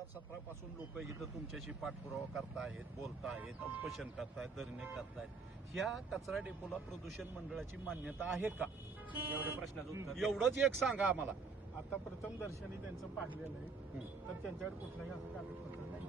2017 पासून लोक इथं तुमच्याशी पाठपुरावा करतायत, बोलतायत, उपोषण करतायत, धरणे करतायत. ह्या कचरा डेपोला प्रदूषण मंडळाची मान्यता आहे का? एवढ्या प्रश्नाचं उत्तर एवढंच एक सांगा आम्हाला. आता प्रथम दर्शनी त्यांचं पाहिलेलं आहे, तर त्यांच्यावर कुठलंही असं कागदपत्र नाही.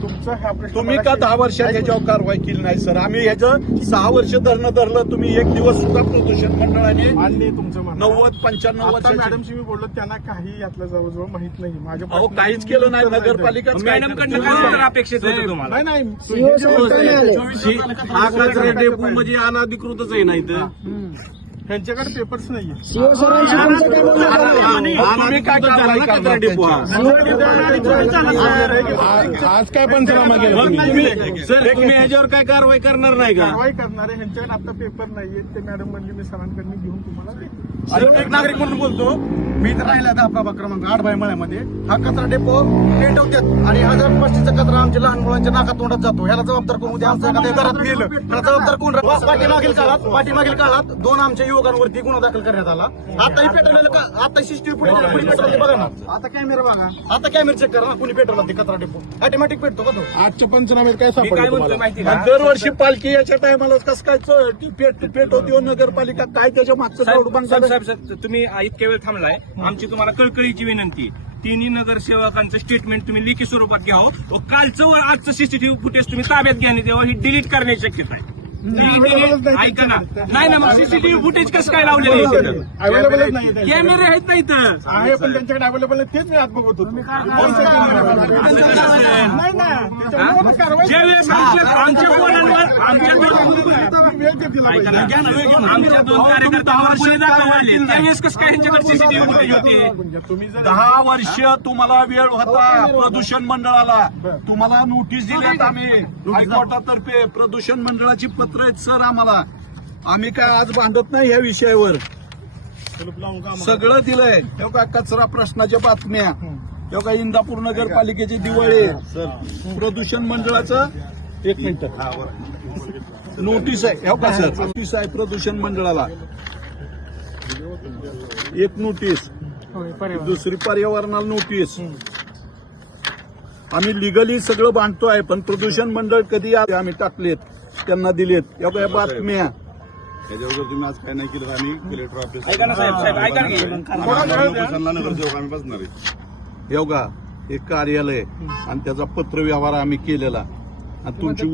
तुमचं ह्या तुम्ही का 10 वर्षात ह्याच्यावर कारवाई केली नाही सर? आम्ही ह्याचं 6 वर्ष धरलं, तुम्ही एक दिवस सुद्धा प्रदूषण मंडळाने आणि तुमचं 90-95 वर्ष मॅडमशी मी बोललो, त्यांना काही यातलं जवळजवळ माहित नाही. माझ्या अहो काहीच केलं नाही नगरपालिका. मॅडमकडनं काय उत्तर अपेक्षित होतं तुम्हाला? नाही हा कचरा डेपो म्हणजे अनधिकृतच आहे नाही तर ह्यांच्याकडे पेपर्स नाहीये. तुम्ही काय कारवाई करणार डेपो? आज काय पंचनामा सर तुम्ही ह्याच्यावर काय कारवाई करणार नाही का? कारवाई करणार आहे. ह्यांच्याकडे आता पेपर नाहीये. ते मॅडम म्हणली मी सरांकडून घेऊन तुम्हाला देईन. एक नागरिक म्हणून बोलतो, मी तर राहिला आता प्रभाग क्रमांक 8 भाईमळ्यामध्ये हा कचरा डेपो पेटवतात आणि 1000-500चा कचरा आमच्या लहान मुलांच्या नाकात तोंडात जातो. ह्याला जबाबदार कोण? उद्या आमच्या एखाद्या घरात गेलं ह्याला जबाबदार कोण? पाठीमागील काळात 2 आमच्या युवकांवरती गुन्हा दाखल करण्यात आला. आताही पेटवलेलं आता सीसीटीव्ही फुटेज कुणी पेटवलं बघा ना. आता कॅमेरा बघा, आता कॅमेरा चेक करा ना, कुणी पेटवला ते कचरा डेपो. ऑटोमॅटिक पेटतो का तो? आजच्या पंचनाम्यात काय सापडलं माहिती आणि दरवर्षी पालखी याच्या टायमाला कसं काय पेटवते नगरपालिका? काय त्याच्या मागचं तुम्ही इतक्या वेळ थांबलाय. आमची तुम्हाला कळकळीची विनंती, तिन्ही नगरसेवकांचं स्टेटमेंट तुम्ही लेखी स्वरूपात घ्यावं. कालचं व आजचं सीसीटीव्ही फुटेज तुम्ही ताब्यात घ्या आणि तेव्हा ही डिलीट करण्याची शक्यता आहे. ऐका ना, नाही ना, मग सीसीटीव्ही फुटेज कसं काय लावलेलं आहे? अवेलेबल नाही कॅमेरे आहेत ना इथं. आहे, पण त्यांच्याकडे अवेलेबल नाही. तेच मी आज बघत होतो. नाही ना, त्याच्यामुळे कारवाई ज्यावेळेस आमच्या पोरांवर आमच्या 2 कार्यकर्त्यांवर गुन्हे दाखल झाले, त्यावेळेस कसं काय यांच्याकडे सीसीटीव्ही फुटेज होते? तुम्ही जर 10 वर्ष तुम्हाला वेळ होता प्रदूषण मंडळाला. तुम्हाला नोटीस दिल्यात आम्ही हायकोर्टातर्फे. प्रदूषण मंडळाची पत्र आहेत सर आम्हाला. आम्ही काय आज बांधत नाही ह्या विषयावर. सगळं दिलंय. तेव्हा कचरा प्रश्नाच्या बातम्या, तेव्हा इंदापूर नगरपालिकेची दिवाळी, प्रदूषण मंडळाचं 1 मिनिट नोटीस आहे. हो का सर? नोटीस आहे प्रदूषण मंडळाला. एक नोटीस, दुसरी पर्यावरणाला नोटीस. आम्ही लिगली सगळं बांधतोय, पण प्रदूषण मंडळ कधी आम्ही टाकलेत, त्यांना दिलेत. या बातम्या त्याच्यावर तुम्ही आज काय नाही केलं आणि कलेक्टर ऑफिस ऐका ना साहेब, ऐका ना की. नगरसेवक आम्ही बसणार आहे. योगा हे कार्यालय आणि त्याचा पत्र व्यवहार आम्ही केलेला आणि तुमची